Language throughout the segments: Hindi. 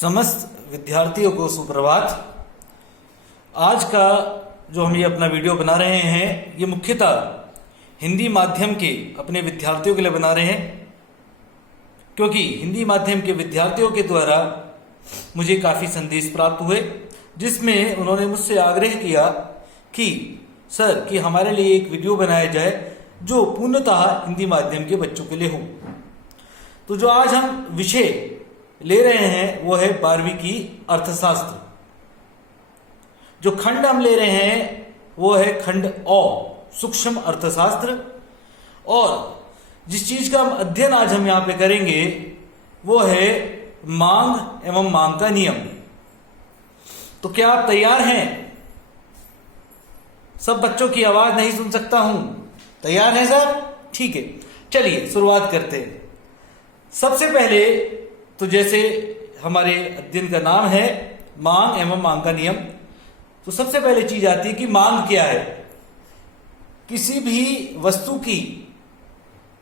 समस्त विद्यार्थियों को सुप्रभात। आज का जो हम ये अपना वीडियो बना रहे हैं ये मुख्यतः हिंदी माध्यम के अपने विद्यार्थियों के लिए बना रहे हैं, क्योंकि हिंदी माध्यम के विद्यार्थियों के द्वारा मुझे काफ़ी संदेश प्राप्त हुए जिसमें उन्होंने मुझसे आग्रह किया कि सर कि हमारे लिए एक वीडियो बनाया जाए जो पूर्णतः हिंदी माध्यम के बच्चों के लिए हो। तो जो आज हम विषय ले रहे हैं वो है 12वीं की अर्थशास्त्र। जो खंड हम ले रहे हैं वो है खंड अ सूक्ष्म अर्थशास्त्र, और जिस चीज का हम अध्ययन आज हम यहां पे करेंगे वो है मांग एवं मांग का नियम। तो क्या आप तैयार हैं? सब बच्चों की आवाज नहीं सुन सकता हूं। तैयार हैं सब? ठीक है, चलिए शुरुआत करते हैं। सबसे पहले तो जैसे हमारे अध्ययन का नाम है मांग एवं मांग का नियम, तो सबसे पहले चीज आती है कि मांग क्या है। किसी भी वस्तु की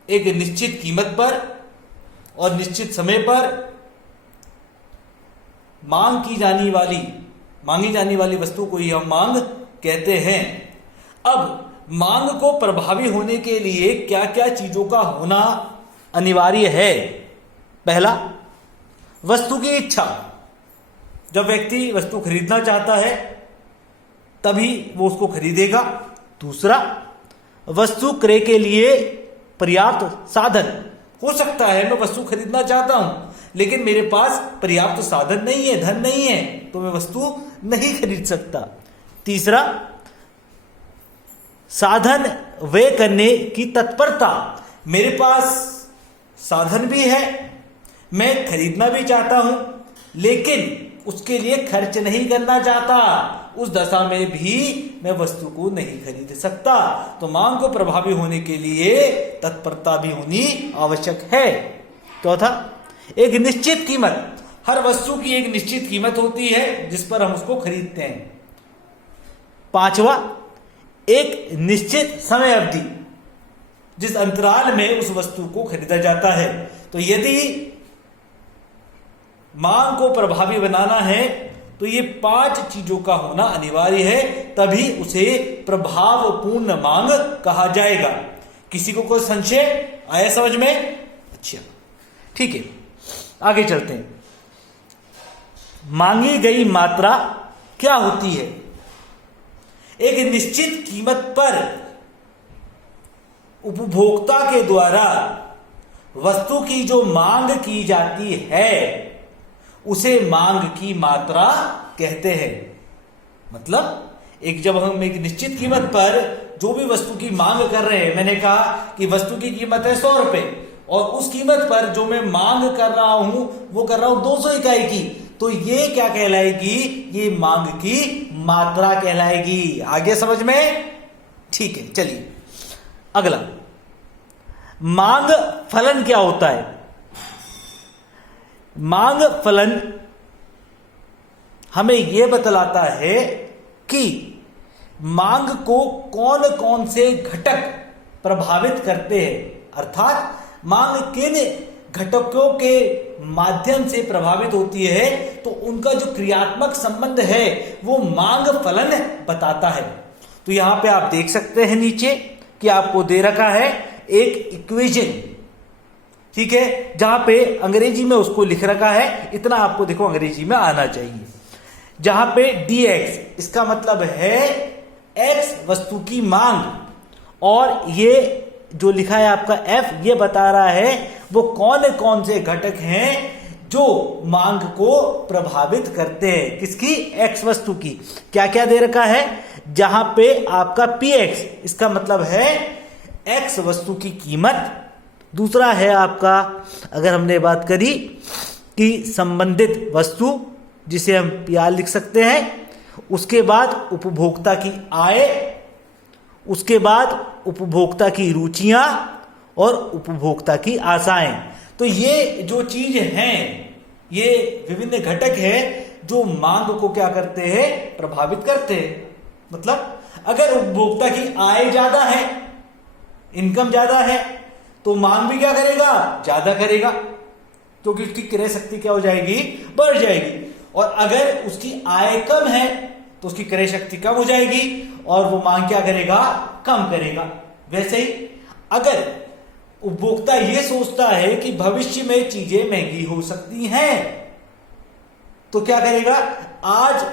एक निश्चित कीमत पर और निश्चित समय पर मांगी जाने वाली वस्तु को ही हम मांग कहते हैं। अब मांग को प्रभावी होने के लिए क्या क्या चीजों का होना अनिवार्य है? पहला, वस्तु की इच्छा। जब व्यक्ति वस्तु खरीदना चाहता है तभी वो उसको खरीदेगा। दूसरा, वस्तु क्रय के लिए पर्याप्त साधन। हो सकता है मैं वस्तु खरीदना चाहता हूं लेकिन मेरे पास पर्याप्त साधन नहीं है, धन नहीं है, तो मैं वस्तु नहीं खरीद सकता। तीसरा, साधन व्यय करने की तत्परता। मेरे पास साधन भी है, मैं खरीदना भी चाहता हूं लेकिन उसके लिए खर्च नहीं करना चाहता, उस दशा में भी मैं वस्तु को नहीं खरीद सकता। तो मांग को प्रभावी होने के लिए तत्परता भी होनी आवश्यक है। चौथा, एक निश्चित कीमत। हर वस्तु की एक निश्चित कीमत होती है जिस पर हम उसको खरीदते हैं। पांचवा, एक निश्चित समय अवधि जिस अंतराल में उस वस्तु को खरीदा जाता है। तो यदि मांग को प्रभावी बनाना है तो ये 5 चीजों का होना अनिवार्य है, तभी उसे प्रभावपूर्ण मांग कहा जाएगा। किसी को कोई संशय आया समझ में? अच्छा, ठीक है, आगे चलते हैं। मांगी गई मात्रा क्या होती है? एक निश्चित कीमत पर उपभोक्ता के द्वारा वस्तु की जो मांग की जाती है उसे मांग की मात्रा कहते हैं। मतलब जब हम एक निश्चित कीमत पर जो भी वस्तु की मांग कर रहे हैं, मैंने कहा कि वस्तु की कीमत है 100 रुपए और उस कीमत पर जो मैं मांग कर रहा हूं वो कर रहा हूं 200 इकाई की, तो ये क्या कहलाएगी? ये मांग की मात्रा कहलाएगी। आगे समझ में? ठीक है, चलिए अगला, मांग फलन क्या होता है? मांग फलन हमें यह बतलाता है कि मांग को कौन कौन से घटक प्रभावित करते हैं, अर्थात मांग किन घटकों के माध्यम से प्रभावित होती है, तो उनका जो क्रियात्मक संबंध है वो मांग फलन बताता है। तो यहां पे आप देख सकते हैं नीचे कि आपको दे रखा है एक इक्वेशन, ठीक है, जहां पे अंग्रेजी में उसको लिख रखा है। इतना आपको देखो अंग्रेजी में आना चाहिए, जहां पे dx इसका मतलब है x वस्तु की मांग, और ये जो लिखा है आपका f ये बता रहा है वो कौन कौन से घटक हैं जो मांग को प्रभावित करते हैं। किसकी? x वस्तु की। क्या क्या दे रखा है? जहां पे आपका px इसका मतलब है x वस्तु की कीमत। दूसरा है आपका, अगर हमने बात करी कि संबंधित वस्तु जिसे हम PR लिख सकते हैं, उसके बाद उपभोक्ता की आय, उसके बाद उपभोक्ता की रुचियां और उपभोक्ता की आशाएं। तो ये जो चीज हैं ये विभिन्न घटक हैं जो मांग को क्या करते हैं? प्रभावित करते हैं। मतलब अगर उपभोक्ता की आय ज्यादा है, इनकम ज्यादा है, तो मांग भी क्या करेगा? ज्यादा करेगा। क्योंकि उसकी क्रय शक्ति क्या हो जाएगी, बढ़ जाएगी। और अगर उसकी आय कम है तो उसकी क्रय शक्ति कम हो जाएगी और वो मांग क्या करेगा, कम करेगा। वैसे ही अगर उपभोक्ता ये सोचता है कि भविष्य में चीजें महंगी हो सकती हैं तो क्या करेगा, आज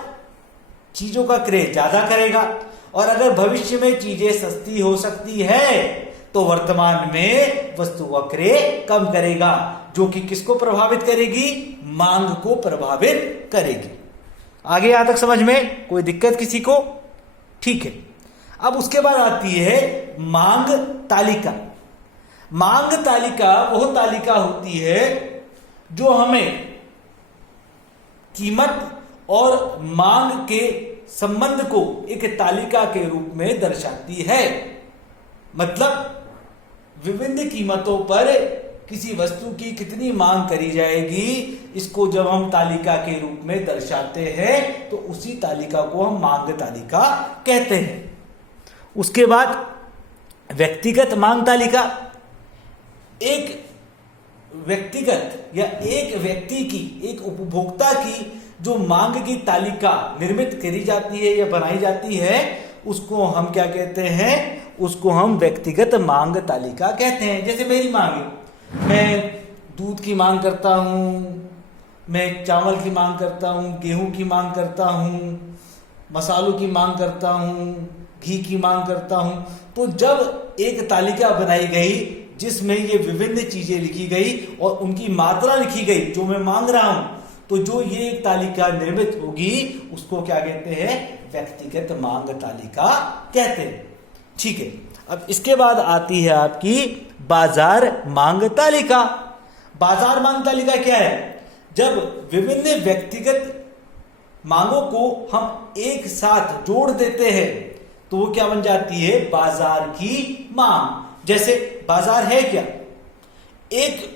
चीजों का क्रय ज्यादा करेगा, और अगर भविष्य में चीजें सस्ती हो सकती है तो वर्तमान में वस्तु का क्रय कम करेगा, जो कि किसको प्रभावित करेगी, मांग को प्रभावित करेगी। आगे यहां तक समझ में कोई दिक्कत किसी को? ठीक है। अब उसके बाद आती है मांग तालिका। मांग तालिका वह तालिका होती है जो हमें कीमत और मांग के संबंध को एक तालिका के रूप में दर्शाती है। मतलब विभिन्न कीमतों पर किसी वस्तु की कितनी मांग करी जाएगी, इसको जब हम तालिका के रूप में दर्शाते हैं तो उसी तालिका को हम मांग तालिका कहते हैं। उसके बाद व्यक्तिगत मांग तालिका। एक व्यक्तिगत या एक व्यक्ति की, एक उपभोक्ता की जो मांग की तालिका निर्मित करी जाती है या बनाई जाती है, उसको हम क्या कहते हैं, उसको हम व्यक्तिगत मांग तालिका कहते हैं। जैसे मेरी मांग है, मैं दूध की मांग करता हूं, मैं चावल की मांग करता हूं, गेहूं की मांग करता हूं, मसालों की मांग करता हूं, घी की मांग करता हूं। तो जब एक तालिका बनाई गई जिसमें ये विभिन्न चीजें लिखी गई और उनकी मात्रा लिखी गई जो मैं मांग रहा हूं, तो जो ये एक तालिका निर्मित होगी उसको क्या कहते हैं, व्यक्तिगत मांग तालिका कहते हैं। ठीक है। अब इसके बाद आती है आपकी बाजार मांग तालिका। बाजार मांग तालिका क्या है, जब विभिन्न व्यक्तिगत मांगों को हम एक साथ जोड़ देते हैं तो वो क्या बन जाती है, बाजार की मांग। जैसे बाजार है क्या, एक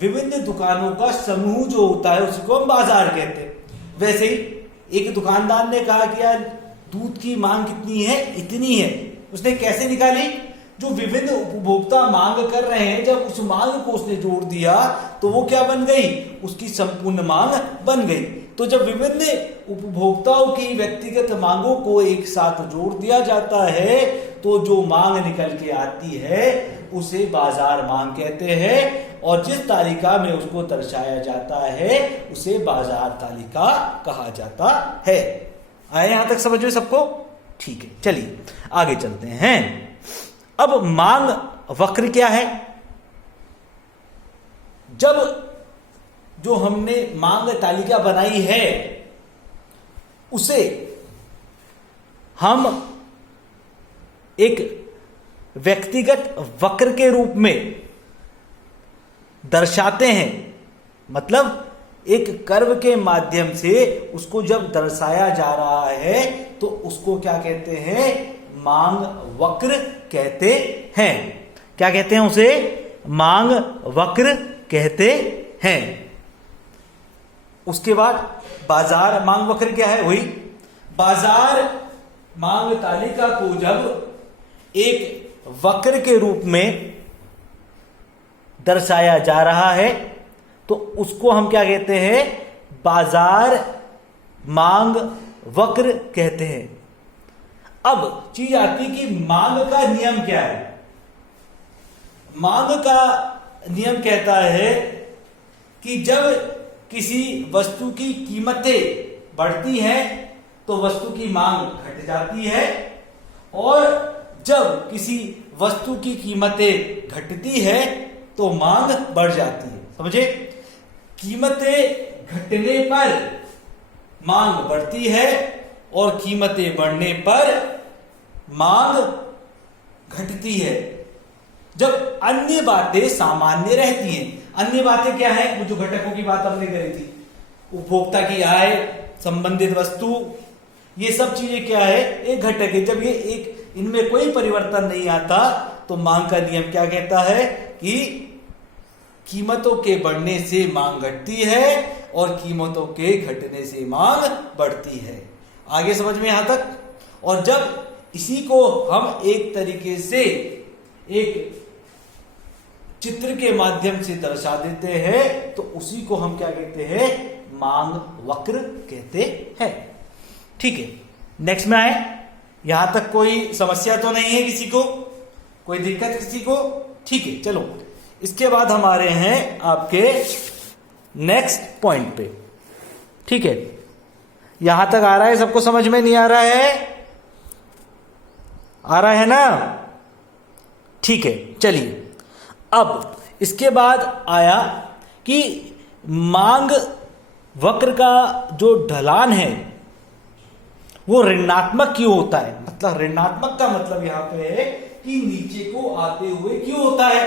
विभिन्न दुकानों का समूह जो होता है उसको हम बाजार कहते हैं। वैसे ही एक दुकानदार ने कहा कि यार दूध की मांग कितनी है, इतनी है। उसने कैसे निकाली, जो विभिन्न उपभोक्ता मांग कर रहे हैं, जब उस मांग को उसने जोड़ दिया तो वो क्या बन गई, उसकी संपूर्ण मांग बन गई। तो जब विभिन्न उपभोक्ताओं की व्यक्तिगत मांगों को एक साथ जोड़ दिया जाता है तो जो मांग निकल के आती है उसे बाजार मांग कहते हैं, और जिस तालिका में उसको दर्शाया जाता है उसे बाजार तालिका कहा जाता है। आए यहां तक समझ में सबको? ठीक है, चलिए आगे चलते हैं। अब मांग वक्र क्या है, जब जो हमने मांग तालिका बनाई है उसे हम एक व्यक्तिगत वक्र के रूप में दर्शाते हैं। मतलब एक कर्व के माध्यम से उसको जब दर्शाया जा रहा है तो उसको क्या कहते हैं, मांग वक्र कहते हैं। क्या कहते हैं उसे, मांग वक्र कहते हैं। उसके बाद बाजार मांग वक्र क्या है, वही बाजार मांग तालिका को जब एक वक्र के रूप में दर्शाया जा रहा है तो उसको हम क्या कहते हैं, बाजार मांग वक्र कहते हैं। अब चीज आती कि मांग का नियम क्या है। मांग का नियम कहता है कि जब किसी वस्तु की कीमतें बढ़ती हैं तो वस्तु की मांग घट जाती है, और जब किसी वस्तु की कीमतें घटती है तो मांग बढ़ जाती है। समझे, कीमतें घटने पर मांग बढ़ती है और कीमतें बढ़ने पर मांग घटती है। जब अन्य बातें सामान्य रहती हैं, अन्य बातें क्या है, वो जो घटकों की बात हमने करी थी, उपभोक्ता की आय, संबंधित वस्तु, ये सब चीजें क्या है, एक घटक है। जब ये एक इनमें कोई परिवर्तन नहीं आता तो मांग का नियम क्या कहता है कि कीमतों के बढ़ने से मांग घटती है और कीमतों के घटने से मांग बढ़ती है। आगे समझ में यहां तक? और जब इसी को हम एक तरीके से एक चित्र के माध्यम से दर्शा देते हैं तो उसी को हम क्या कहते हैं, मांग वक्र कहते हैं। ठीक है, नेक्स्ट में आए। यहां तक कोई समस्या तो नहीं है किसी को, कोई दिक्कत किसी को? ठीक है, चलो इसके बाद हम आ रहे हैं आपके नेक्स्ट पॉइंट पे। ठीक है, यहां तक आ रहा है, सबको समझ में नहीं आ रहा है? आ रहा है ना? ठीक है, चलिए अब इसके बाद आया कि मांग वक्र का जो ढलान है वो ऋणात्मक क्यों होता है। मतलब ऋणात्मक का मतलब यहां पे है कि नीचे को आते हुए क्यों होता है।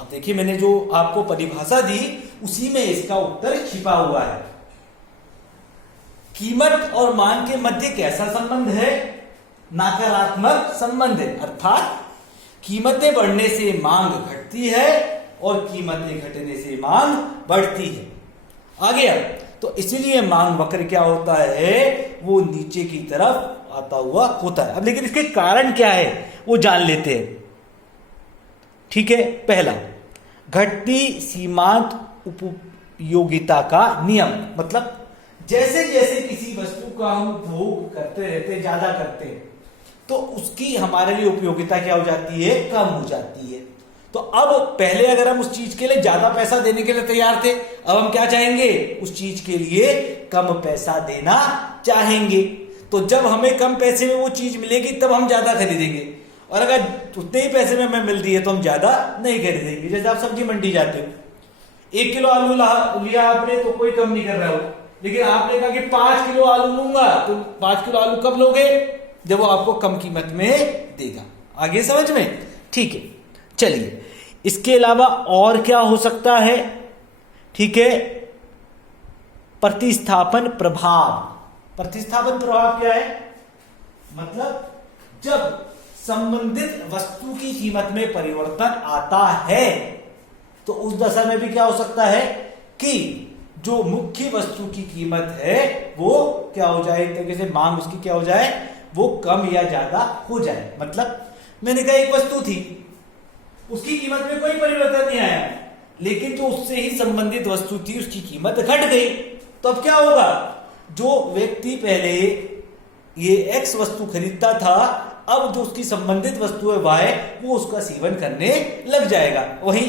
अब देखिए, मैंने जो आपको परिभाषा दी उसी में इसका उत्तर छिपा हुआ है। कीमत और मांग के मध्य कैसा संबंध है? नकारात्मक संबंध है, अर्थात कीमतें बढ़ने से मांग घटती है और कीमतें घटने से मांग बढ़ती है। आ गया? तो इसीलिए मांग वक्र क्या होता है, वो नीचे की तरफ आता हुआ होता है। अब लेकिन इसके कारण क्या है वो जान लेते हैं। ठीक है, पहला, घटती सीमांत उपयोगिता का नियम। मतलब जैसे जैसे किसी वस्तु का हम उपभोग करते रहते, ज्यादा करते हैं, तो उसकी हमारे लिए उपयोगिता क्या हो जाती है, कम हो जाती है। तो अब पहले अगर हम उस चीज के लिए ज्यादा पैसा देने के लिए तैयार थे, अब हम क्या चाहेंगे, उस चीज के लिए कम पैसा देना चाहेंगे। तो जब हमें कम पैसे में वो चीज मिलेगी तब हम ज्यादा खरीदेंगे, और अगर उतने ही पैसे में हमें मिल रही है तो हम ज्यादा नहीं खरीदेंगे। जैसे आप सब्जी मंडी जाते हो, 1 किलो आलू लिया आपने तो कोई कम नहीं कर रहा हो, लेकिन आपने कहा कि 5 किलो आलू लूंगा, तो 5 किलो आलू कब लोगे, जब वो आपको कम कीमत में देगा। आगे समझ में? ठीक है, चलिए इसके अलावा और क्या हो सकता है? ठीक है, प्रतिस्थापन प्रभाव। प्रतिस्थापन प्रभाव क्या है? मतलब जब संबंधित वस्तु की कीमत में परिवर्तन आता है तो उस दशा में भी क्या हो सकता है कि जो मुख्य वस्तु की कीमत है वो क्या हो जाए, एक तरीके से मांग उसकी क्या हो जाए, वो कम या ज्यादा हो जाए। मतलब मैंने कहा एक वस्तु थी, उसकी कीमत में कोई परिवर्तन नहीं आया, लेकिन जो उससे ही संबंधित वस्तु थी उसकी कीमत घट गई। तो अब क्या होगा, जो व्यक्ति पहले ये एक्स वस्तु खरीदता था, अब जो उसकी संबंधित वस्तु है वाई, वो उसका सेवन करने लग जाएगा। वहीं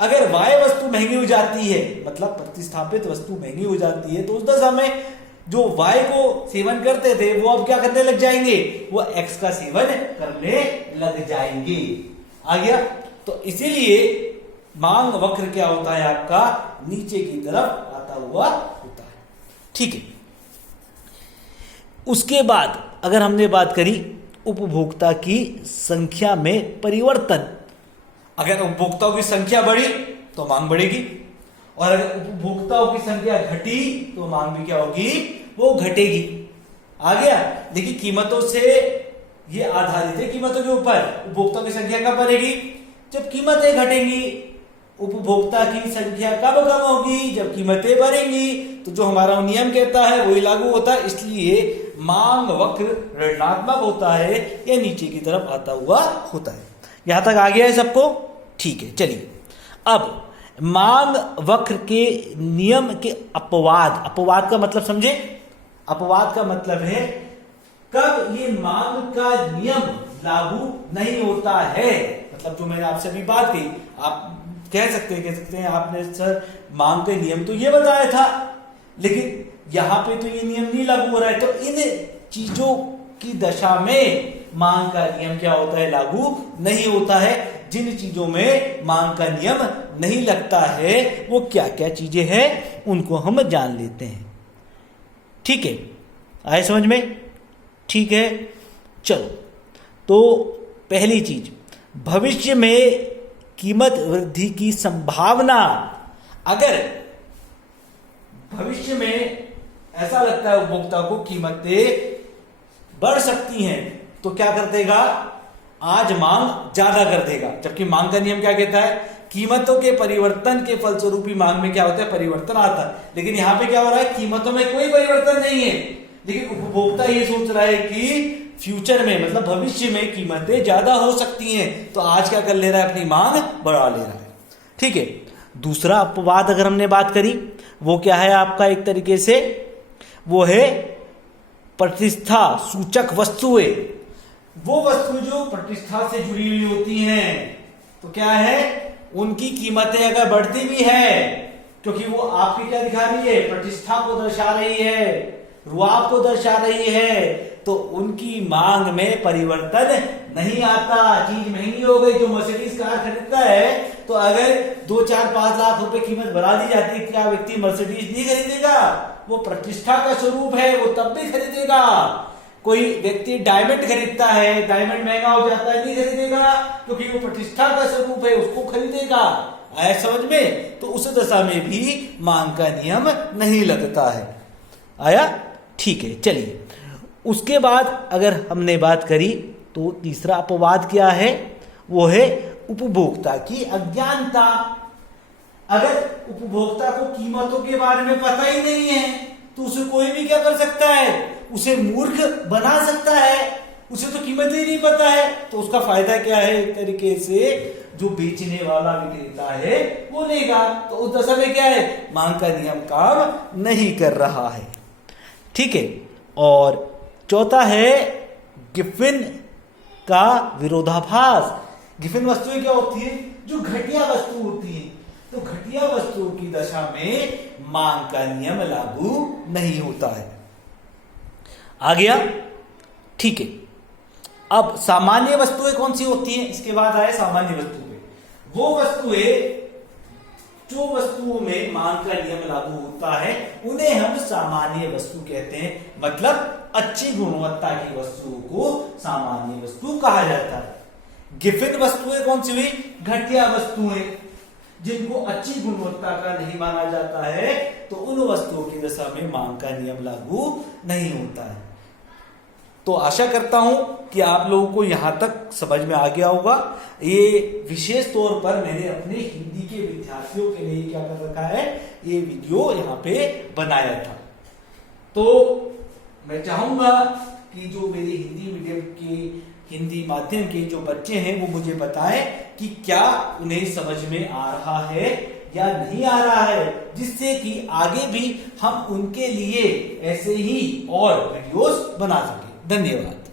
अगर वाई वस्तु महंगी हो जाती है, मतलब प्रतिस्थापित वस्तु महंगी हो जाती है, तो उस दशा में जो वाई को सेवन करते थे वो अब क्या करने लग जाएंगे, वो एक्स का सेवन करने लग जाएंगे। आ गया? तो इसीलिए मांग वक्र क्या होता है आपका, नीचे की तरफ आता हुआ होता है। ठीक है, उसके बाद अगर हमने बात करी उपभोक्ता की संख्या में परिवर्तन। अगर उपभोक्ताओं की संख्या बढ़ी तो मांग बढ़ेगी, और अगर उपभोक्ताओं की संख्या घटी तो मांग भी क्या होगी, वो घटेगी। आ गया? देखिए, कीमतों से ये आधारित है, कीमतों के ऊपर उपभोक्ताओं की संख्या कब बढ़ेगी, जब कीमतें घटेंगी। उपभोक्ता की संख्या कब कम होगी, जब कीमतें बढ़ेंगी। तो जो हमारा नियम कहता है वही लागू होता है। इसलिए मांग वक्र ऋणात्मक होता है या नीचे की तरफ आता हुआ होता है। यहां तक आ गया है सबको? ठीक है, चलिए अब मांग वक्र के नियम के अपवाद। अपवाद का मतलब समझे? अपवाद का मतलब है कब ये मांग का नियम लागू नहीं होता है। मतलब जो मैंने आपसे अभी बात की, आप कह सकते हैं आपने सर मांग के नियम तो ये बताया था, लेकिन यहां पे तो ये नियम नहीं लागू हो रहा है। तो इन चीजों की दशा में मांग का नियम क्या होता है, लागू नहीं होता है। जिन चीजों में मांग का नियम नहीं लगता है वो क्या क्या चीजें हैं उनको हम जान लेते हैं। ठीक है, आए समझ में? ठीक है, चलो तो पहली चीज, भविष्य में कीमत वृद्धि की संभावना। अगर भविष्य में ऐसा लगता है उपभोक्ता को कीमतें बढ़ सकती हैं, तो क्या कर देगा, आज मांग ज्यादा कर देगा। जबकि मांग का नियम क्या कहता है, कीमतों के परिवर्तन के फलस्वरूप ही मांग में क्या होता है, परिवर्तन आता है। लेकिन यहां पे क्या हो रहा है, कीमतों में कोई परिवर्तन नहीं है, लेकिन उपभोक्ता ये सोच रहा है कि फ्यूचर में मतलब भविष्य में कीमतें ज्यादा हो सकती हैं, तो आज क्या कर ले रहा है, अपनी मांग बढ़ा ले रहा है। ठीक है। दूसरा अपवाद अगर हमने बात करी, वो क्या है आपका, एक तरीके से वो है प्रतिष्ठा सूचक वस्तुएं। वो वस्तु जो प्रतिष्ठा से जुड़ी हुई होती हैं, तो क्या है, उनकी कीमतें अगर बढ़ती भी है, क्योंकि वो आपकी क्या दिखा रही है, प्रतिष्ठा को दर्शा रही है, रुआब को दर्शा रही है, तो उनकी मांग में परिवर्तन नहीं आता। चीज महंगी हो गई, जो मर्सिडीज कार खरीदता है, तो अगर 2, 4, 5 लाख रुपए कीमत बढ़ा दी जाती है, क्या व्यक्ति मर्सिडीज नहीं खरीदेगा? वो प्रतिष्ठा का स्वरूप है, वो तब भी खरीदेगा। कोई व्यक्ति डायमंड खरीदता है, डायमंड महंगा हो जाता है, नहीं खरीदेगा, क्योंकि वो प्रतिष्ठा का स्वरूप है, उसको खरीदेगा। आया समझ में? तो उस दशा में भी मांग का नियम नहीं लगता है। आया? ठीक है। चलिए, उसके बाद अगर हमने बात करी, तो तीसरा अपवाद क्या है, वो है उपभोक्ता की अज्ञानता। अगर उपभोक्ता को कीमतों के बारे में पता ही नहीं है, तो उसे कोई भी क्या कर सकता है, उसे मूर्ख बना सकता है। उसे तो कीमत ही नहीं पता है, तो उसका फायदा क्या है, एक तरीके से जो बेचने वाला विक्रेता है वो लेगा। तो उस दशा में क्या है, मांग का नियम काम नहीं कर रहा है। ठीक है। और चौथा है गिफिन का विरोधाभास। गिफिन वस्तुएं क्या होती है, जो घटिया वस्तु होती है, तो घटिया वस्तुओं की दशा में मांग का नियम लागू नहीं होता है। आ गया? ठीक है। अब सामान्य वस्तुएं कौन सी होती हैं, इसके बाद आए सामान्य वस्तुएं। वो वस्तुएं जो वस्तुओं में मांग का नियम लागू होता है, उन्हें हम सामान्य वस्तु कहते हैं। मतलब अच्छी गुणवत्ता की वस्तुओं को सामान्य वस्तु कहा जाता है। गिफिन वस्तुएं कौन सी हुई, घटिया वस्तुएं, जिनको अच्छी गुणवत्ता का नहीं माना जाता है, तो उन वस्तुओं की दशा में मांग का नियम लागू नहीं होता है। तो आशा करता हूं कि आप लोगों को यहां तक समझ में आ गया होगा। ये विशेष तौर पर मैंने अपने हिंदी के विद्यार्थियों के लिए क्या कर रखा है, ये वीडियो यहाँ पे बनाया था। तो मैं चाहूंगा कि जो मेरे हिंदी मीडियम के, हिंदी माध्यम के जो बच्चे हैं, वो मुझे बताएं कि क्या उन्हें समझ में आ रहा है या नहीं आ रहा है, जिससे कि आगे भी हम उनके लिए ऐसे ही और वीडियोस बना सकें। धन्यवाद।